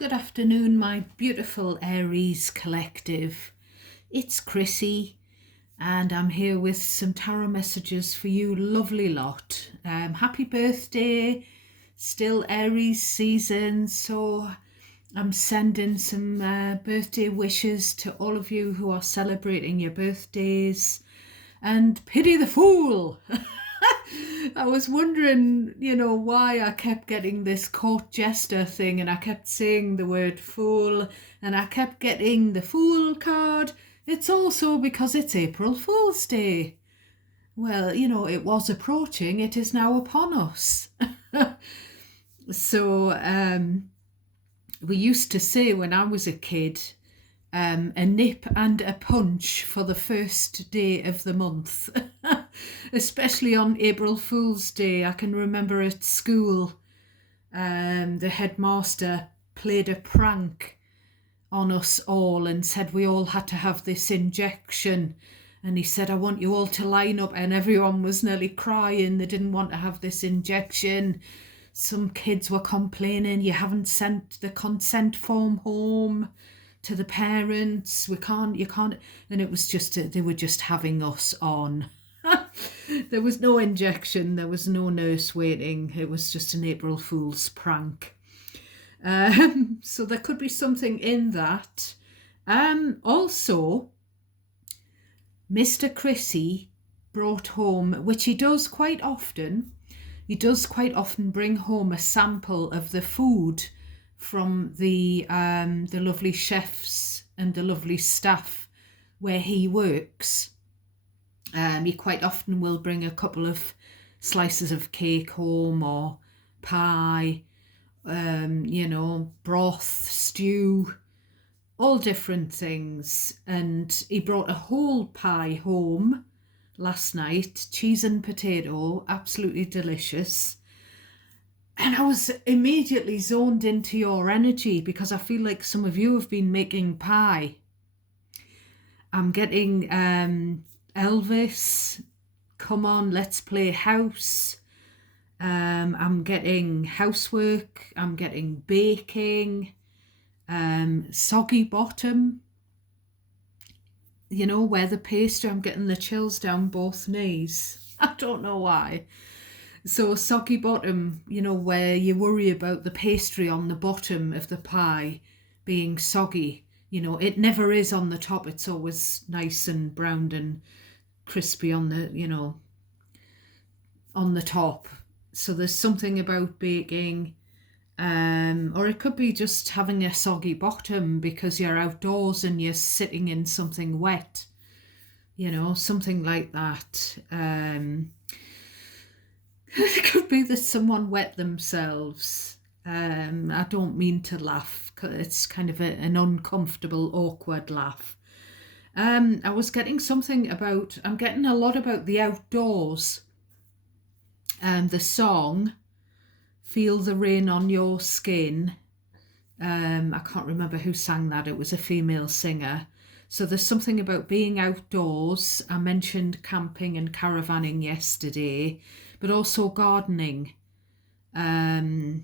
Good afternoon, my beautiful Aries collective. It's Chrissy, and I'm here with some tarot messages for you, lovely lot. Happy birthday, still Aries season, so I'm sending some birthday wishes to all of you who are celebrating your birthdays. And pity the fool! I was wondering, why I kept getting this court jester thing and I kept saying the word fool and I kept getting the fool card. It's also because it's April Fool's Day. Well, it was approaching, it is now upon us. So, we used to say when I was a kid, a nip and a punch for the first day of the month, especially on April Fool's Day. I can remember at school, the headmaster played a prank on us all and said we all had to have this injection. And he said, I want you all to line up, and everyone was nearly crying. They didn't want to have this injection. Some kids were complaining, you haven't sent the consent form home to the parents, you can't, and it was just, they were just having us on. There was no injection, there was no nurse waiting, it was just an April Fool's prank. So there could be something in that. Also, Mr. Chrissy brought home, which he does quite often, bring home a sample of the food from the lovely chefs and the lovely staff where he works. He quite often will bring a couple of slices of cake home or pie, broth, stew, all different things. And he brought a whole pie home last night, cheese and potato, absolutely delicious. And I was immediately zoned into your energy because I feel like some of you have been making pie. I'm getting Elvis, come on, let's play house. I'm getting housework, I'm getting baking, soggy bottom, where the pastry, I'm getting the chills down both knees. I don't know why. So soggy bottom, where you worry about the pastry on the bottom of the pie being soggy. It never is on the top. It's always nice and browned and crispy on the, on the top. So there's something about baking, or it could be just having a soggy bottom because you're outdoors and you're sitting in something wet, something like that. It could be that someone wet themselves. I don't mean to laugh. It's kind of an uncomfortable, awkward laugh. I was getting I'm getting a lot about the outdoors. The song, Feel the Rain on Your Skin. I can't remember who sang that. It was a female singer. So there's something about being outdoors. I mentioned camping and caravanning yesterday, but also gardening. I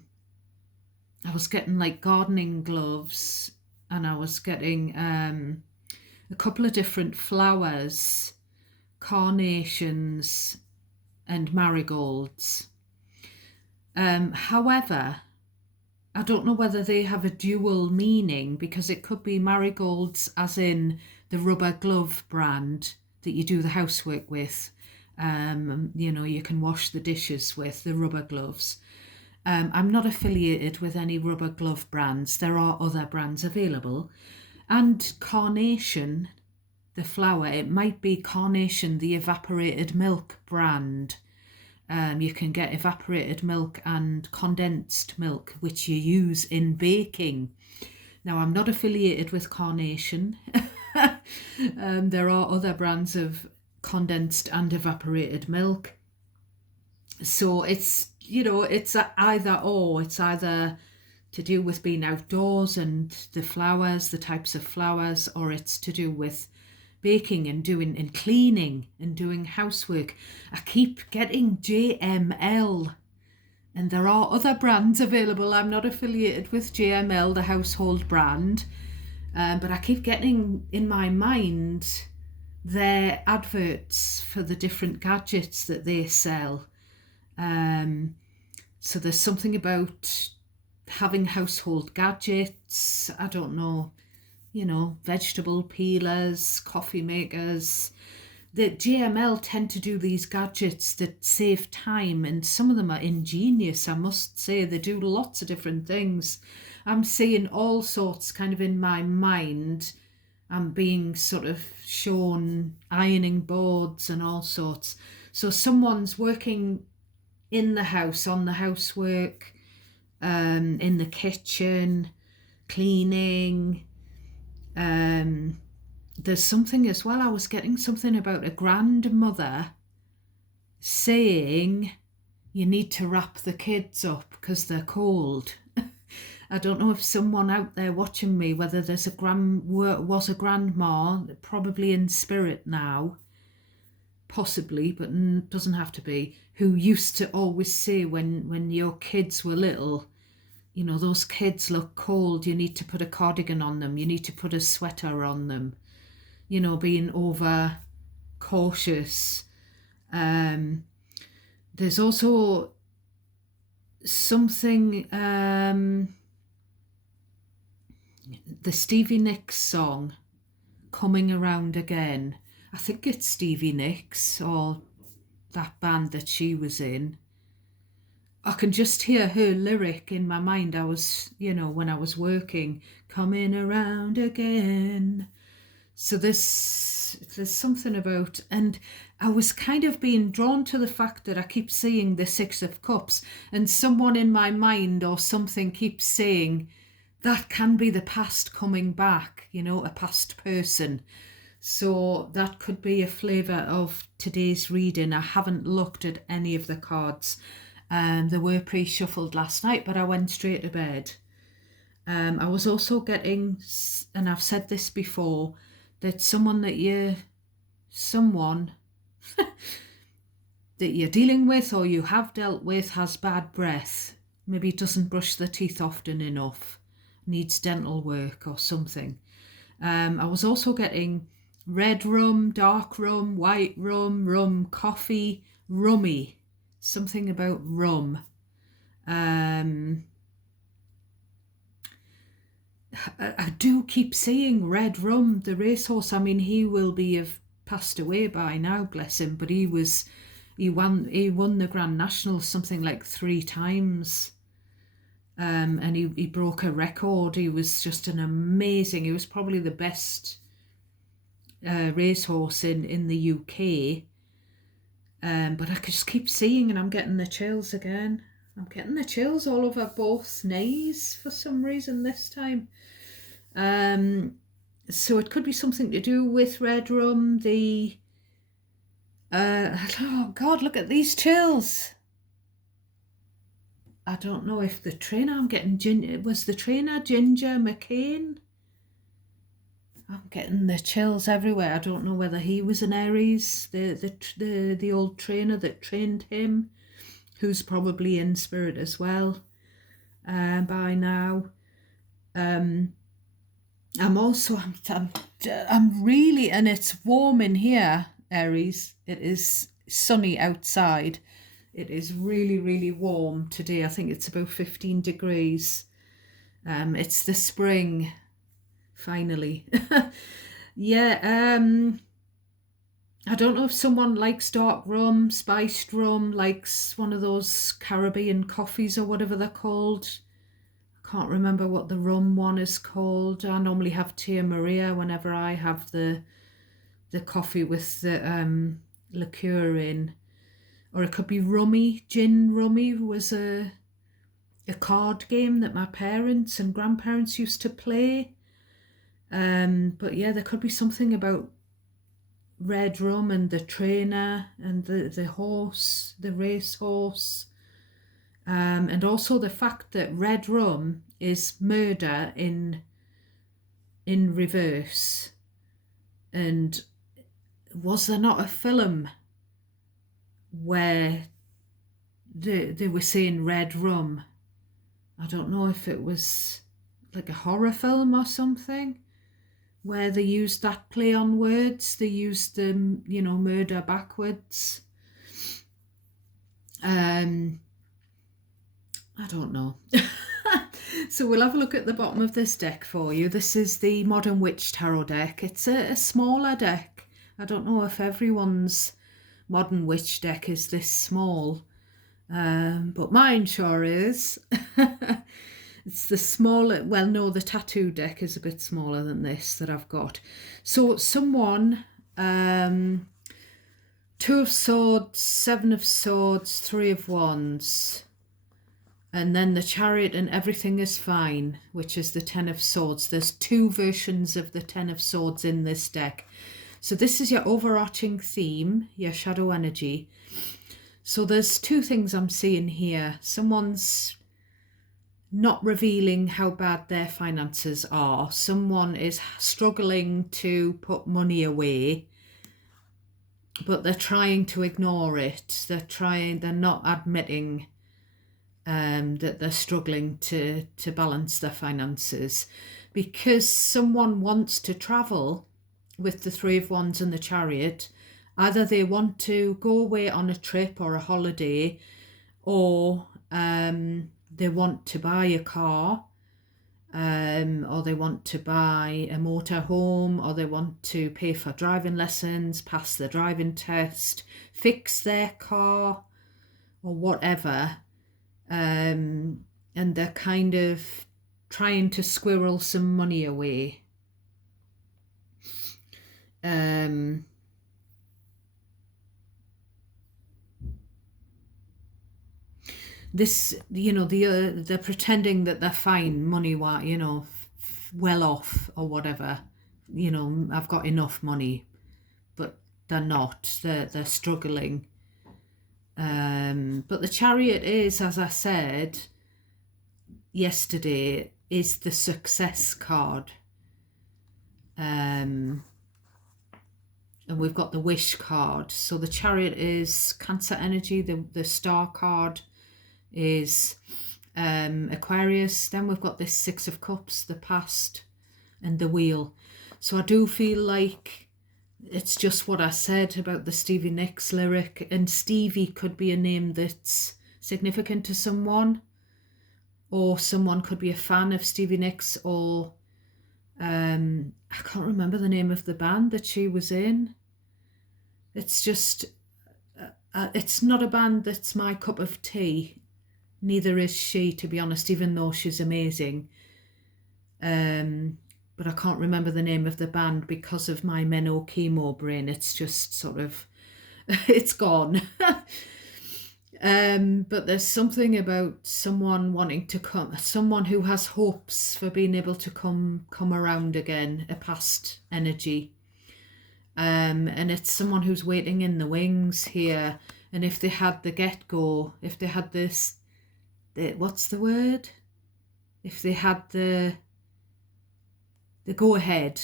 was getting like gardening gloves, and I was getting a couple of different flowers, carnations and marigolds. However, I don't know whether they have a dual meaning because it could be marigolds as in the rubber glove brand that you do the housework with. You can wash the dishes with the rubber gloves. I'm not affiliated with any rubber glove brands. There are other brands available. And carnation, the flower, it might be carnation, the evaporated milk brand. You can get evaporated milk and condensed milk, which you use in baking. Now, I'm not affiliated with carnation. There are other brands of condensed and evaporated milk. So it's, it's either or. It's either to do with being outdoors and the flowers, the types of flowers, or it's to do with baking and doing and cleaning and doing housework. I keep getting JML And there are other brands available. I'm not affiliated with JML, the household brand, but I keep getting in my mind their adverts for the different gadgets that they sell. So there's something about having household gadgets. I don't know, vegetable peelers, coffee makers. The GML tend to do these gadgets that save time, and some of them are ingenious, I must say. They do lots of different things. I'm seeing all sorts kind of in my mind. I'm being sort of shown ironing boards and all sorts. So someone's working in the house, on the housework, in the kitchen, cleaning. There's something as well. I was getting something about a grandmother saying you need to wrap the kids up because they're cold. I don't know if someone out there watching me, whether there's was a grandma, probably in spirit now, possibly, but doesn't have to be, who used to always say when your kids were little, those kids look cold, you need to put a cardigan on them, you need to put a sweater on them, being over cautious. There's also something, the Stevie Nicks song, Coming Around Again. I think it's Stevie Nicks or that band that she was in. I can just hear her lyric in my mind. I was, when I was working, coming around again. So there's something about, and I was kind of being drawn to the fact that I keep seeing the Six of Cups, and someone in my mind or something keeps saying that can be the past coming back, a past person. So that could be a flavour of today's reading. I haven't looked at any of the cards. They were pre-shuffled last night, but I went straight to bed. I was also getting, and I've said this before, that someone that you're dealing with or you have dealt with has bad breath, maybe doesn't brush their teeth often enough, needs dental work or something. I was also getting red rum, dark rum, white rum, rum coffee, rummy, something about rum. I do keep seeing Red Rum, the racehorse. I mean, he will have passed away by now, bless him. But he won the Grand National something like 3 times, and he broke a record. He was just an amazing. He was probably the best racehorse in the UK. But I just keep seeing, and I'm getting the chills again. I'm getting the chills all over both knees for some reason this time. So it could be something to do with Red Rum. Oh God, look at these chills. I don't know if the trainer I'm getting, was the trainer Ginger McCain? I'm getting the chills everywhere. I don't know whether he was an Aries, the old trainer that trained him, who's probably in spirit as well by now. I'm really, and it's warm in here, Aries. It is sunny outside. It is really, really warm today. I think it's about 15 degrees. It's the spring, finally. Yeah, I don't know if someone likes dark rum, spiced rum, likes one of those Caribbean coffees or whatever they're called. I can't remember what the rum one is called. I normally have Tia Maria whenever I have the coffee with the liqueur in. Or it could be rummy. Gin rummy was a card game that my parents and grandparents used to play. But yeah, there could be something about red rum and the trainer and the horse, the race horse. And also the fact that red rum is murder in reverse. And was there not a film where they were saying red rum. I don't know if it was like a horror film or something where they used that play on words. They used the, murder backwards. I don't know. So we'll have a look at the bottom of this deck for you. This is the Modern Witch Tarot deck. It's a smaller deck. I don't know if everyone's Modern Witch deck is this small, but mine sure is. It's the smaller, well, no, the tattoo deck is a bit smaller than this that I've got. So someone, 2 of Swords, 7 of Swords, 3 of Wands, and then the Chariot and everything is fine, which is the 10 of Swords. There's 2 versions of the 10 of Swords in this deck. So this is your overarching theme, your shadow energy. So there's 2 things I'm seeing here. Someone's not revealing how bad their finances are. Someone is struggling to put money away, but they're trying to ignore it. They're not admitting that they're struggling to balance their finances, because someone wants to travel with the 3 of Wands and the Chariot. Either they want to go away on a trip or a holiday, or they want to buy a car, or they want to buy a motorhome, or they want to pay for driving lessons, pass the driving test, fix their car, or whatever. And they're kind of trying to squirrel some money away. This, they're pretending that they're fine money-wise, well off or whatever. I've got enough money, but they're not. They're struggling. But the Chariot is, as I said yesterday, is the success card. And we've got the Wish card. So the Chariot is Cancer energy. The Star card is Aquarius. Then we've got this 6 of Cups, the past, and the Wheel. So I do feel like it's just what I said about the Stevie Nicks lyric, and Stevie could be a name that's significant to someone, or someone could be a fan of Stevie Nicks, or I can't remember the name of the band that she was in. It's just it's not a band that's my cup of tea. Neither is she, to be honest, even though she's amazing. But I can't remember the name of the band because of my meno chemo brain. It's just sort of, it's gone. But there's something about someone wanting to come, someone who has hopes for being able to come around again, a past energy. And it's someone who's waiting in the wings here. And if they had the get-go, if they had this, what's the word? If they had the go-ahead,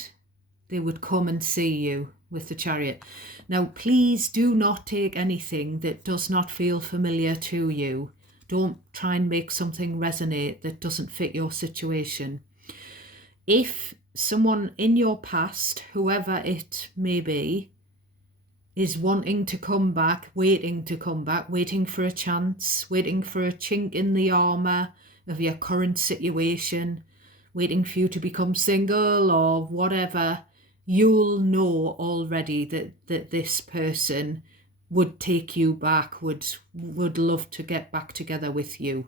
they would come and see you with the Chariot. Now, please do not take anything that does not feel familiar to you. Don't try and make something resonate that doesn't fit your situation. If someone in your past, whoever it may be, is wanting to come back, waiting for a chance, waiting for a chink in the armour of your current situation, waiting for you to become single or whatever, you'll know already that this person would take you back, would love to get back together with you,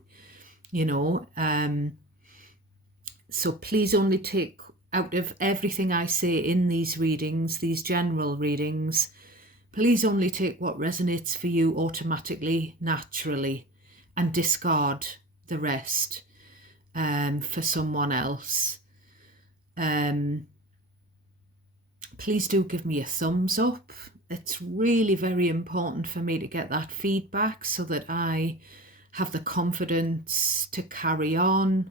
So please only take, out of everything I say in these readings, these general readings, please only take what resonates for you automatically, naturally, and discard the rest for someone else. Please do give me a thumbs up. It's really very important for me to get that feedback so that I have the confidence to carry on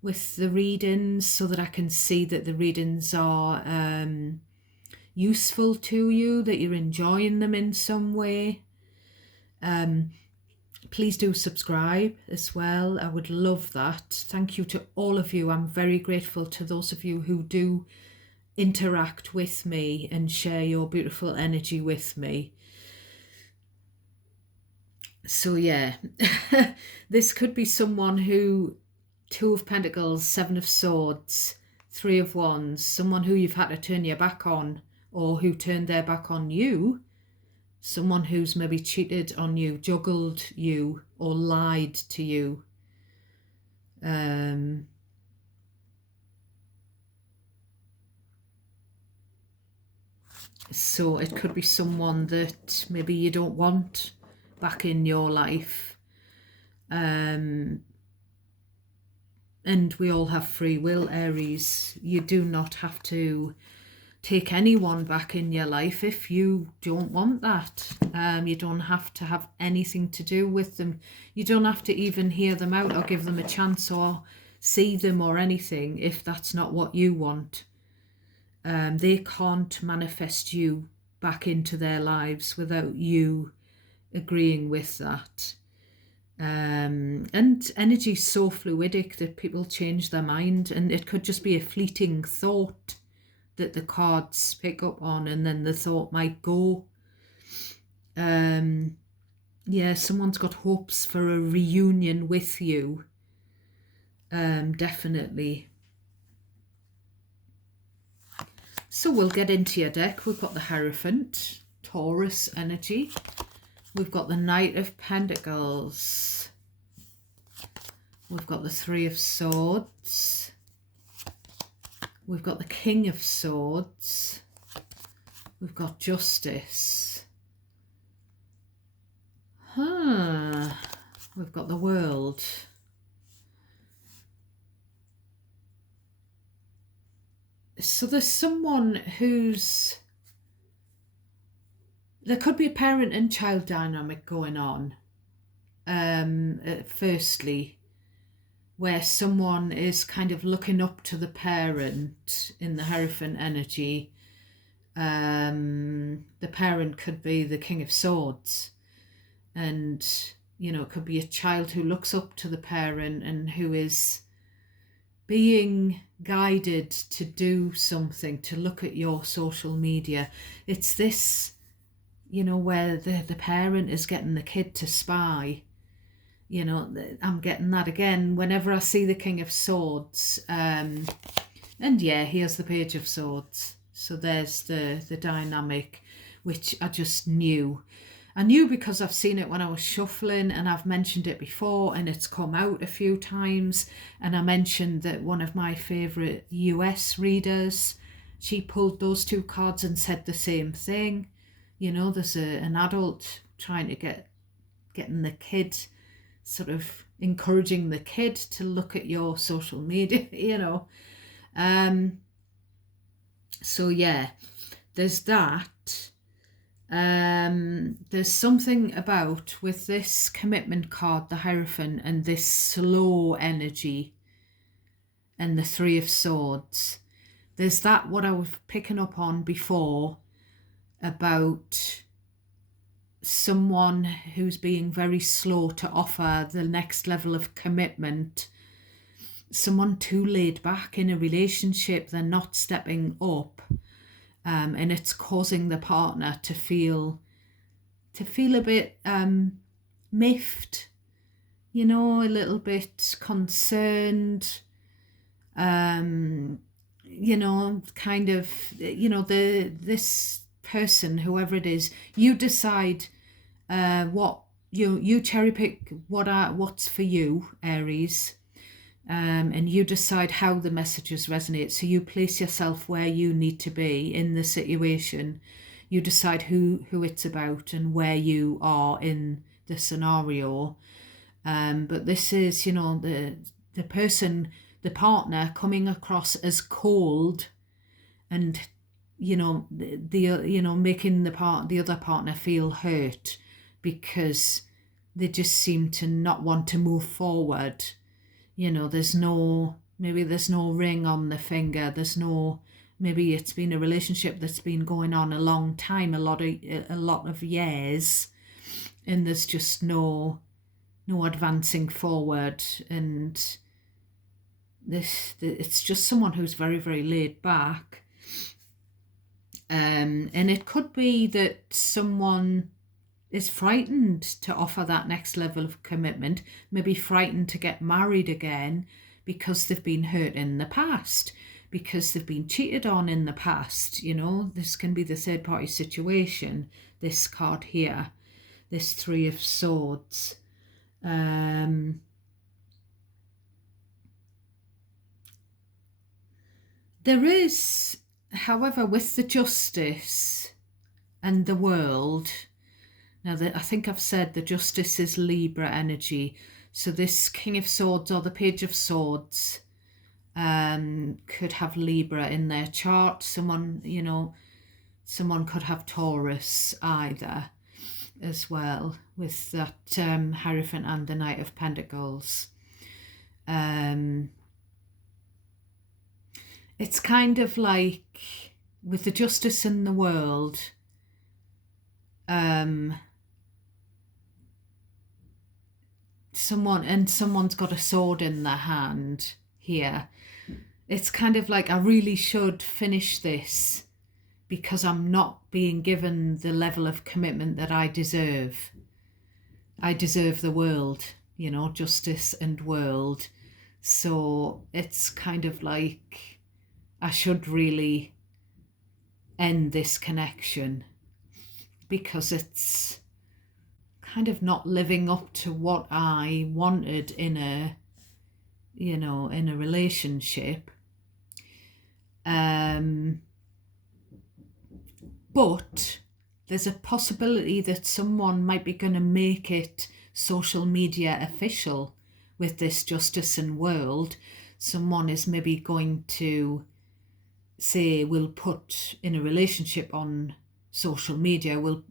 with the readings, so that I can see that the readings are useful to you, that you're enjoying them in some way. Please do subscribe as well. I would love that. Thank you to all of you. I'm very grateful to those of you who do interact with me and share your beautiful energy with me. So yeah, this could be someone who, Two of Pentacles, Seven of Swords, Three of Wands, someone who you've had to turn your back on, or who turned their back on you, someone who's maybe cheated on you, juggled you, or lied to you. So it could be someone that maybe you don't want back in your life. And we all have free will, Aries. You do not have to take anyone back in your life if you don't want that. You don't have to have anything to do with them. You don't have to even hear them out or give them a chance or see them or anything if that's not what you want. They can't manifest you back into their lives without you agreeing with that. And energy is so fluidic that people change their mind, and it could just be a fleeting thought that the cards pick up on, and then the thought might go. Yeah, someone's got hopes for a reunion with you. Definitely. So we'll get into your deck. We've got the Hierophant, Taurus energy. We've got the Knight of Pentacles. We've got the Three of Swords. We've got the King of Swords. We've got Justice. We've got the World. So there's someone who's... There could be a parent and child dynamic going on. Firstly, where someone is kind of looking up to the parent in the Hierophant energy. The parent could be the King of Swords. And, you know, it could be a child who looks up to the parent and who is being guided to do something, to look at your social media. It's this, you know, where the parent is getting the kid to spy. You know, I'm getting that again whenever I see the King of Swords. And yeah, here's the Page of Swords. So there's the dynamic, which I just knew. I knew because I've seen it when I was shuffling, and I've mentioned it before, and it's come out a few times. And I mentioned that one of my favourite US readers, she pulled those two cards and said the same thing. You know, there's an adult trying to getting the kid, sort of encouraging the kid to look at your social media, you know. So yeah, there's that. There's something about with this commitment card, the Hierophant, and this slow energy and the Three of Swords. There's that what I was picking up on before about someone who's being very slow to offer the next level of commitment. Someone too laid back in a relationship, they're not stepping up. And it's causing the partner to feel a bit miffed, you know, a little bit concerned, you know, kind of, you know, this person, whoever it is, you decide what you cherry pick what's for you, Aries. And you decide how the messages resonate. So you place yourself where you need to be in the situation. You decide who it's about and where you are in the scenario. But this is, you know, the person, the partner coming across as cold, and, you know, making the other partner feel hurt because they just seem to not want to move forward. You know, maybe there's no ring on the finger. Maybe it's been a relationship that's been going on a long time, a lot of years, and there's just no no advancing forward, and it's just someone who's very, very laid back. And it could be that someone is frightened to offer that next level of commitment, maybe frightened to get married again because they've been hurt in the past, because they've been cheated on in the past. This can be the third party situation, this card here, this Three of Swords. There is, however, with the Justice and the World, now I think I've said the Justice is Libra energy, so this King of Swords or the Page of Swords could have Libra in their chart. Someone could have Taurus either as well, with that Hierophant and the Knight of Pentacles. It's kind of like with the Justice in the World, someone's got a sword in their hand here. It's kind of like, I really should finish this because I'm not being given the level of commitment that I deserve. I deserve the world, Justice and World. So it's kind of like, I should really end this connection because it's kind of not living up to what I wanted in a relationship. But there's a possibility that someone might be going to make it social media official with this Justice and World. Someone is maybe going to say, we'll put in a relationship on social media, we'll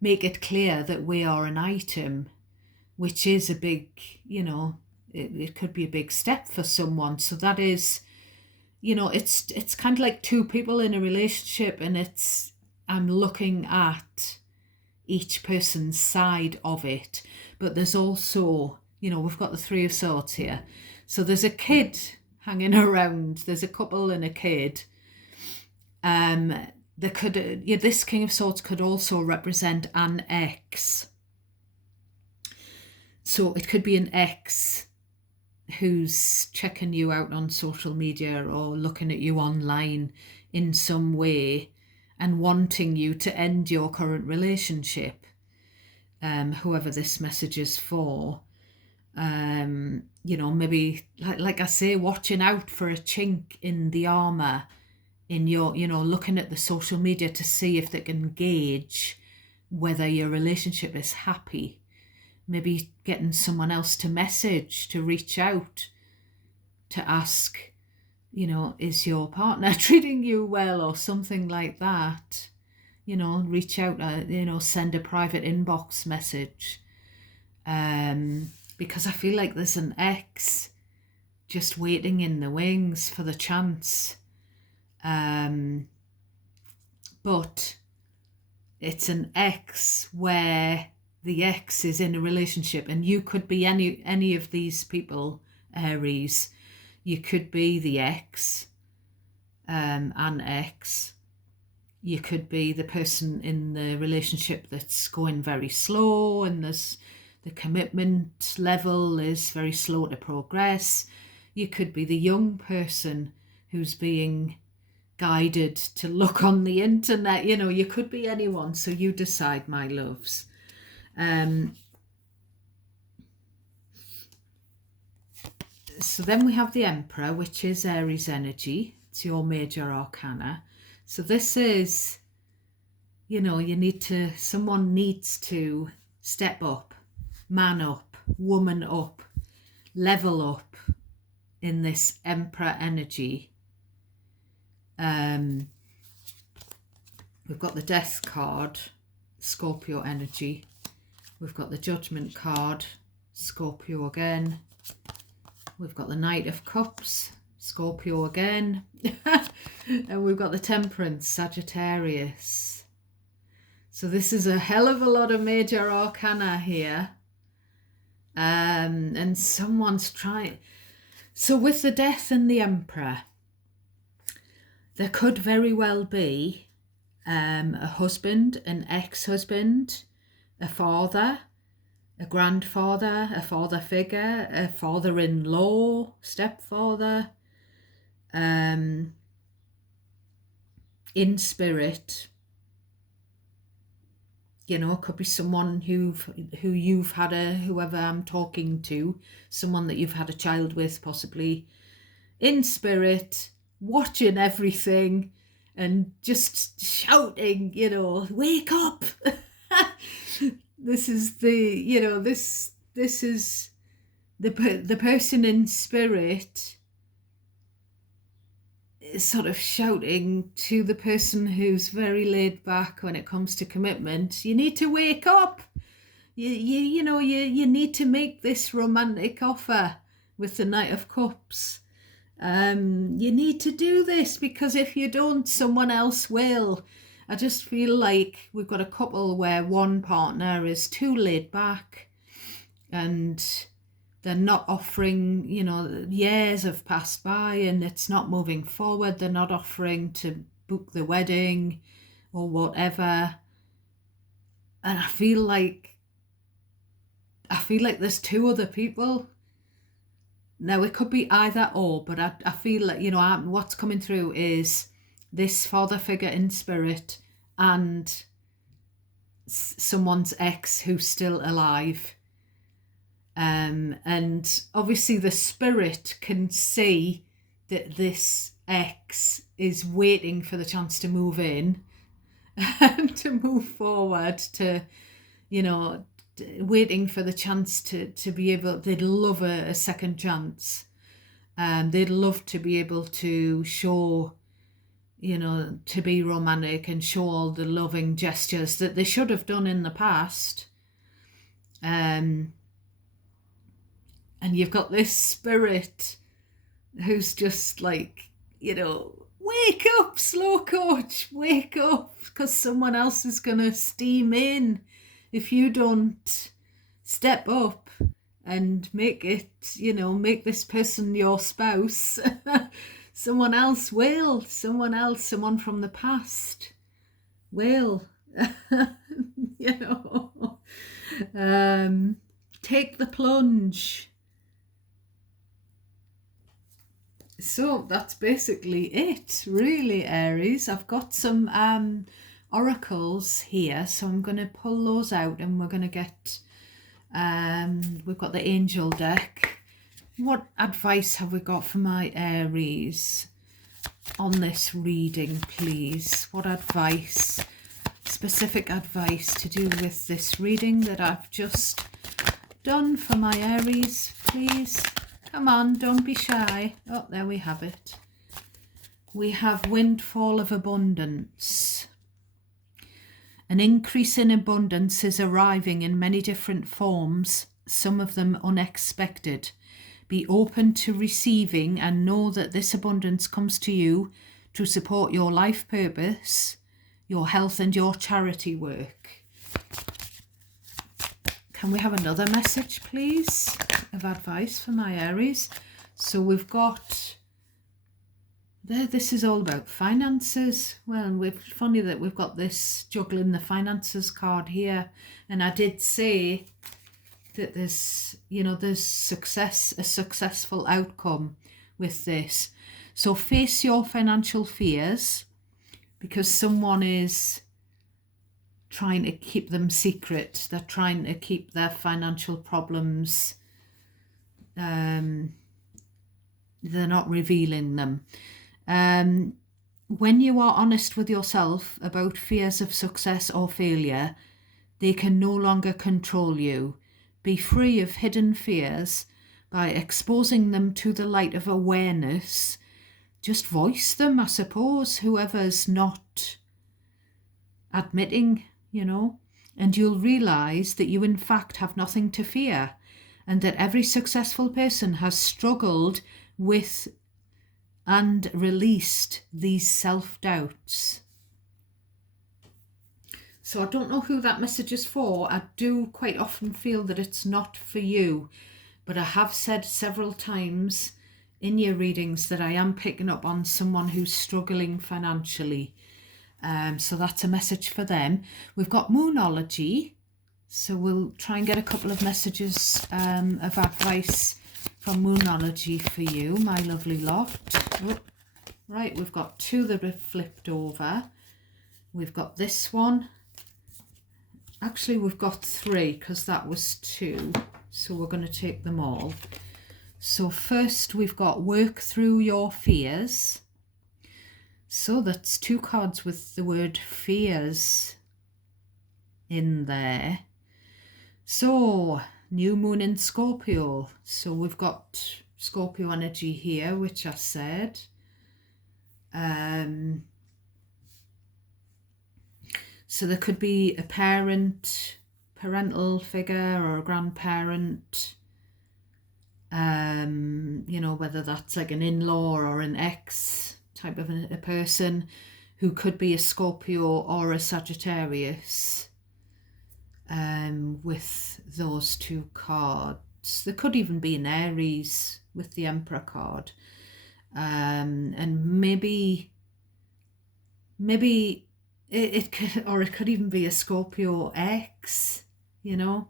make it clear that we are an item, which is a big, it could be a big step for someone. So that is, it's kind of like two people in a relationship, and I'm looking at each person's side of it. But there's also, we've got the Three of Swords here. So there's a kid hanging around. There's a couple and a kid. This King of Swords could also represent an ex. So it could be an ex who's checking you out on social media or looking at you online in some way and wanting you to end your current relationship, whoever this message is for. Maybe like I say, watching out for a chink in the armor in your, looking at the social media to see if they can gauge whether your relationship is happy. Maybe getting someone else to message, to reach out, to ask, is your partner treating you well, or something like that. Reach out, send a private inbox message. Because I feel like there's an ex just waiting in the wings for the chance. But it's an ex where the ex is in a relationship, and you could be any of these people, Aries. You could be the ex, an ex. You could be the person in the relationship that's going very slow, and the commitment level is very slow to progress. You could be the young person who's being guided to look on the internet. You could be anyone, so you decide, my loves. So then we have the Emperor, which is Aries energy. It's your major arcana. So this is, someone needs to step up, man up, woman up, level up in this Emperor energy. We've got the Death card, Scorpio energy. We've got the Judgment card, Scorpio again. We've got the Knight of Cups, Scorpio again. And we've got the Temperance, Sagittarius. So this is a hell of a lot of major arcana here. And someone's trying. So with the Death and the Emperor, there could very well be a husband, an ex-husband, a father, a grandfather, a father figure, a father-in-law, stepfather, in spirit. You know, it could be someone whoever I'm talking to, someone that you've had a child with, possibly in spirit, watching everything and just shouting, wake up. This is this is the person in spirit is sort of shouting to the person who's very laid back when it comes to commitment. You need to wake up. You need to make this romantic offer with the Knight of Cups. You need to do this, because if you don't, someone else will. I just feel like we've got a couple where one partner is too laid back and they're not offering, years have passed by and it's not moving forward. They're not offering to book the wedding or whatever. And I feel like there's two other people. Now, it could be either or, but I feel like, what's coming through is this father figure in spirit and someone's ex who's still alive. And obviously the spirit can see that this ex is waiting for the chance to move in and to move forward, to, waiting for the chance to be able, they'd love a second chance. They'd love to be able to show, to be romantic and show all the loving gestures that they should have done in the past. And you've got this spirit who's just like, wake up, slow coach, wake up, because someone else is going to steam in if you don't step up and make it, make this person your spouse. Someone else will, someone from the past will, take the plunge. So that's basically it, really, Aries. I've got some oracles here, so I'm going to pull those out and we're going to get, we've got the angel deck. What advice have we got for my Aries on this reading, please? What advice, specific advice to do with this reading that I've just done for my Aries, please? Come on, don't be shy. Oh, there we have it. We have windfall of abundance. An increase in abundance is arriving in many different forms, some of them unexpected. Be open to receiving and know that this abundance comes to you to support your life purpose, your health and your charity work. Can we have another message, please, of advice for my Aries? So we've got, this is all about finances. Well, funny that we've got this juggling the finances card here. And I did say that there's, there's a successful outcome with this. So face your financial fears, because someone is trying to keep them secret. They're trying to keep their financial problems, they're not revealing them. When you are honest with yourself about fears of success or failure, they can no longer control you. Be free of hidden fears by exposing them to the light of awareness. Just voice them, I suppose, whoever's not admitting, and you'll realize that you in fact have nothing to fear, and that every successful person has struggled with and released these self-doubts. So I don't know who that message is for. I do quite often feel that it's not for you, but I have said several times in your readings that I am picking up on someone who's struggling financially. So that's a message for them. We've got Moonology, so we'll try and get a couple of messages of advice from Moonology for you, my lovely lot. Oh, right, we've got two that have flipped over. We've got this one. Actually, we've got three because that was two, so we're going to take them all. So first we've got Work Through Your Fears. So that's two cards with the word fears in there. So new moon in Scorpio. So we've got Scorpio energy here, which I said. So there could be a parental figure or a grandparent, you know, whether that's like an in-law or an ex type of a person who could be a Scorpio or a Sagittarius, with those two cards. There could even be an Aries with the Emperor card, and maybe it could, or it could even be a Scorpio X, you know.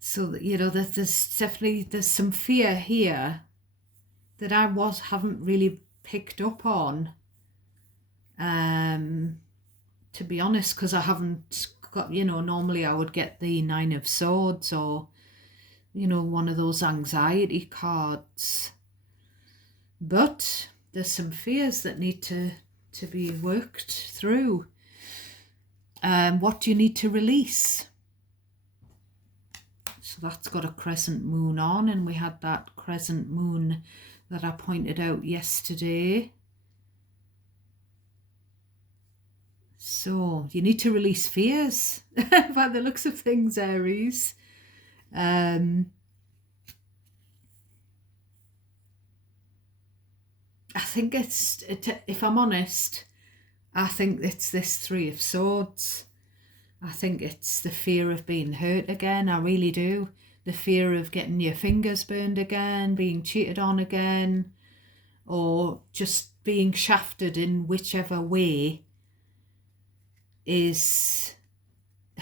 So, you know, there's definitely, there's some fear here that I haven't really picked up on, to be honest, because I haven't got, you know, normally I would get the Nine of Swords or, you know, one of those anxiety cards. But there's some fears that need to be worked through. What do you need to release? So that's got a crescent moon on, and we had that crescent moon that I pointed out yesterday. So you need to release fears by the looks of things, Aries. I think if I'm honest, I think it's this Three of Swords. I think it's the fear of being hurt again. I really do. The fear of getting your fingers burned again, being cheated on again, or just being shafted in whichever way is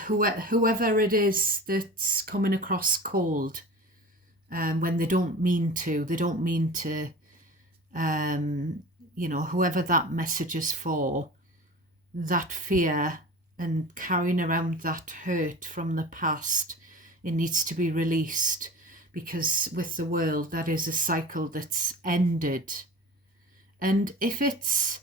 whoever it is that's coming across cold, when they don't mean to. They don't mean to, you know, whoever that message is for, that fear and carrying around that hurt from the past, it needs to be released, because with the world, that is a cycle that's ended. And if it's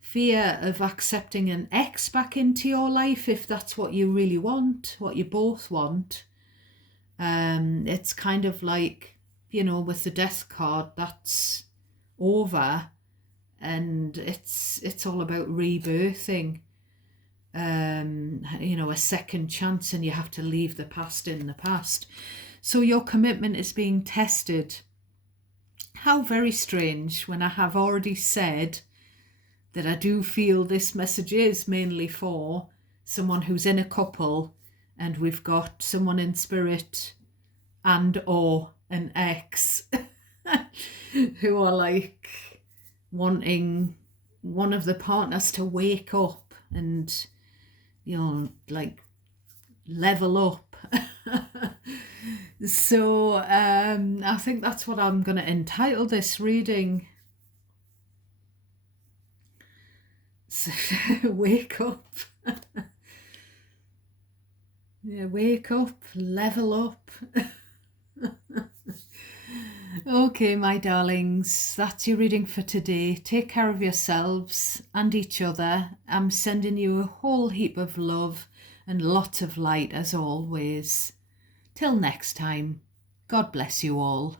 fear of accepting an ex back into your life, if that's what you really want, what you both want, it's kind of like, you know, with the Death card, that's over, and it's all about rebirthing, you know, a second chance, and you have to leave the past in the past. So your commitment is being tested. How very strange, when I have already said that I do feel this message is mainly for someone who's in a couple, and we've got someone in spirit and or an ex who are like wanting one of the partners to wake up and, you know, like level up. So I think that's what I'm going to entitle this reading. Wake up. Yeah, wake up, level up. Okay, my darlings, that's your reading for today. Take care of yourselves and each other. I'm sending you a whole heap of love and lots of light as always. Till next time, God bless you all.